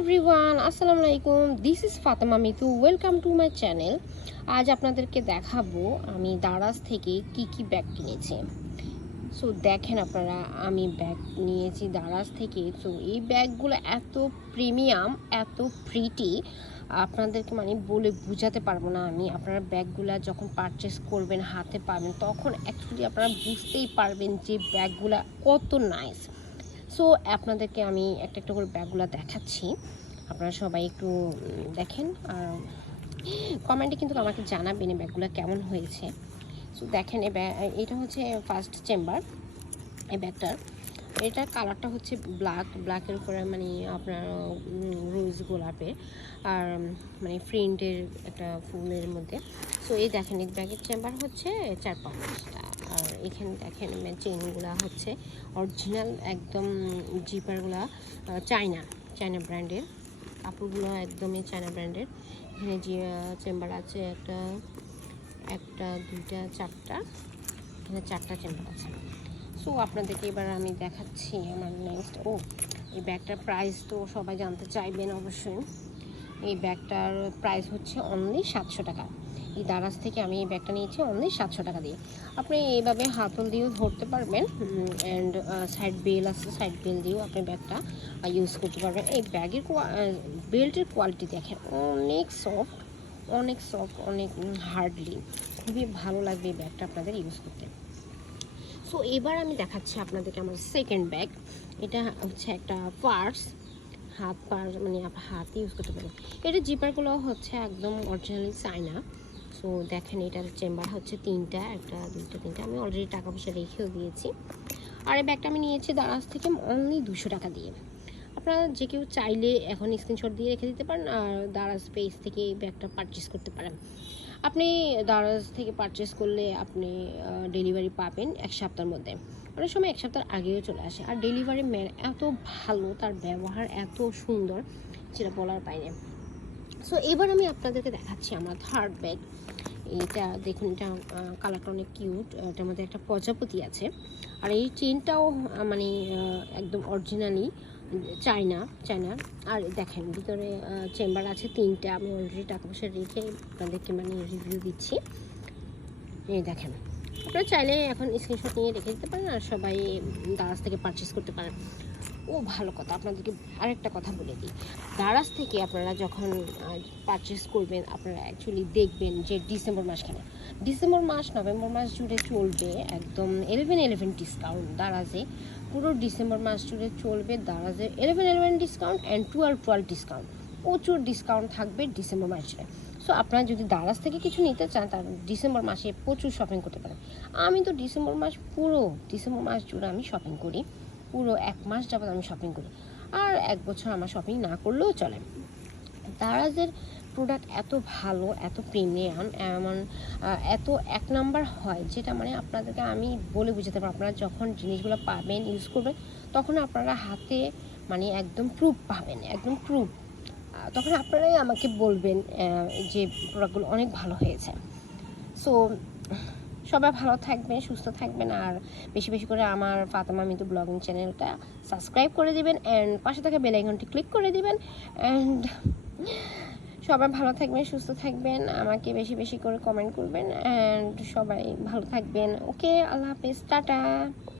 Everyone, আসসালামু আলাইকুম। This is Fatema Mitu. Welcome to my channel. আজ আপনাদেরকে দেখাবো আমি দারাজ থেকে কি ব্যাগ কিনেছি। সো দেখেন আপনারা, আমি ব্যাগ নিয়েছি দারাজ থেকে। সো এই ব্যাগগুলো এত প্রিমিয়াম, এত প্রিটি, আপনাদেরকে বলে বোঝাতে পারবো না আমি। আপনারা ব্যাগগুলো যখন পারচেস করবেন, হাতে পাবেন, তখন অ্যাকচুয়ালি আপনারা বুঝতেই পারবেন যে ব্যাগগুলো কত নাইস। সো আপনাদেরকে আমি একটা একটা করে ব্যাগগুলো দেখাচ্ছি, আপনারা সবাই একটু দেখেন আর কমেন্টে কিন্তু আমাকে জানাবেন এই ব্যাগগুলো কেমন হয়েছে। সো দেখেন এটা হচ্ছে ফার্স্ট চেম্বার। এই ব্যাগটার এটার কালারটা হচ্ছে ব্ল্যাকের উপরে আপনার রোজ গোলাপের আর প্রিন্টের একটা ফুলের মধ্যে। সো এই দেখেন এই ব্যাগের চেম্বার হচ্ছে 4-5টা। আর এখানে দেখেন চেইনগুলো হচ্ছে অরিজিনাল একদম, জিপারগুলো চায়না ব্র্যান্ডের, কাপড়গুলো একদমই চায়না ব্র্যান্ডের। এখানে যে চেম্বার আছে একটা 2টা 4টা, এখানে 4টা চেম্বার আছে। সো আপনাদেরকে এবার আমি দেখাচ্ছি আমার নেক্সট। এই ব্যাগটার প্রাইস তো সবাই জানতে চাইবেন অবশ্যই। এই ব্যাগটার প্রাইস হচ্ছে অনলি 700 টাকা। এই দারাজ থেকে আমি এই ব্যাগটা নিয়েছি অনলি 700 টাকা দিয়ে। আপনি এইভাবে হাতল দিয়েও ধরতে পারবেন, অ্যান্ড সাইড বেল আছে, সাইড বেল দিয়েও আপনি ব্যাগটা ইউজ করতে পারবেন। এই ব্যাগের বেল্টের কোয়ালিটি দেখেন, অনেক সফট, অনেক হার্ডলি, খুবই ভালো লাগবে এই ব্যাগটা আপনাদের ইউজ করতে। সো এবার আমি দেখাচ্ছি আপনাদেরকে আমার সেকেন্ড ব্যাগ। এটা হচ্ছে একটা পার্স, হাত ইউজ করতে পারেন। এটার জিপারগুলো হচ্ছে একদম অরিজিনালি চায়না। সো দেখেন এটার চেম্বার হচ্ছে 3টা, 1 2 3টা। আমি অলরেডি টাকা পয়সা রেখেও দিয়েছি। আর এই ব্যাগটা আমি নিয়েছি দারাজ থেকে অনলি 200 টাকা দিয়ে। আপনারা যে কেউ চাইলে এখন স্ক্রিনশট দিয়ে রেখে দিতে পারেন আর দারাজ পেজ থেকে এই ব্যাগটা পারচেস করতে পারেন। আপনি দারাজ থেকে পারচেস করলে আপনি ডেলিভারি পাবেন 1 সপ্তাহের মধ্যে, অনেক সময় 1 সপ্তাহের আগেও চলে আসে। আর ডেলিভারি ম্যান এত ভালো, তার ব্যবহার এত সুন্দর, যেটা বলার বাইরে। সো এবার আমি আপনাদেরকে দেখাচ্ছি আমার থার্ড ব্যাগ। এটা দেখুন, এটা কালারটা অনেক কিউট, এটার মধ্যে একটা প্রজাপতি আছে। আর এই চেনটাও একদম অরিজিনালি চায়না। আর দেখেন ভিতরে চেম্বার আছে 3টা। আমি অলরেডি টাকা পয়সা রেখে আপনাদেরকে রিভিউ দিচ্ছি। এই দেখেন, আপনারা চাইলে এখন স্ক্রিনশট নিয়ে রেখে দিতে পারেন আর সবাই দারাজ থেকে পারচেস করতে পারেন। ভালো কথা, আপনাদেরকে আরেকটা কথা বলে দিই। দারাজ থেকে আপনারা যখন পারচেস করবেন, আপনারা অ্যাকচুয়ালি দেখবেন যে ডিসেম্বর মাস, নভেম্বর মাস জুড়ে চলবে একদম 11 ডিসকাউন্ট দারাজে। পুরো ডিসেম্বর মাস জুড়ে চলবে দারাজে 11 ডিসকাউন্ট অ্যান্ড 12 ডিসকাউন্ট। প্রচুর ডিসকাউন্ট থাকবে ডিসেম্বর মাস জুড়ে। সো আপনারা যদি দারাজ থেকে কিছু নিতে চান, তার ডিসেম্বর মাসে প্রচুর শপিং করতে পারেন। আমি তো পুরো ডিসেম্বর মাস জুড়ে আমি শপিং করি, পুরো 1 মাস যাবত আমি শপিং করি। আর 1 বছর আমার শপিং না করলেও চলে। দারাজের প্রোডাক্ট এত ভালো, এত প্রিমিয়াম, এত 1 নাম্বার হয়, যেটা আপনাদেরকে আমি বলে বোঝাতে পারবো। আপনারা যখন জিনিসগুলো পাবেন, ইউজ করবেন, তখন আপনারা হাতে একদম প্রুফ পাবেন, একদম প্রুফ। তখন আপনারাই আমাকে বলবেন যে প্রোডাক্টগুলো অনেক ভালো হয়েছে। সো সবাই ভালো থাকবেন, সুস্থ থাকবেন, আর বেশি বেশি করে আমার ফাতেমা মিতু ব্লগিং চ্যানেলটা সাবস্ক্রাইব করে দিবেন অ্যান্ড পাশে থাকা বেল আইকনটি ক্লিক করে দিবেন। অ্যান্ড সবাই ভালো থাকবেন, সুস্থ থাকবেন, আমাকে বেশি বেশি করে কমেন্ট করবেন, অ্যান্ড সবাই ভালো থাকবেন। ওকে, আল্লাহ হাফেজ, টাটা।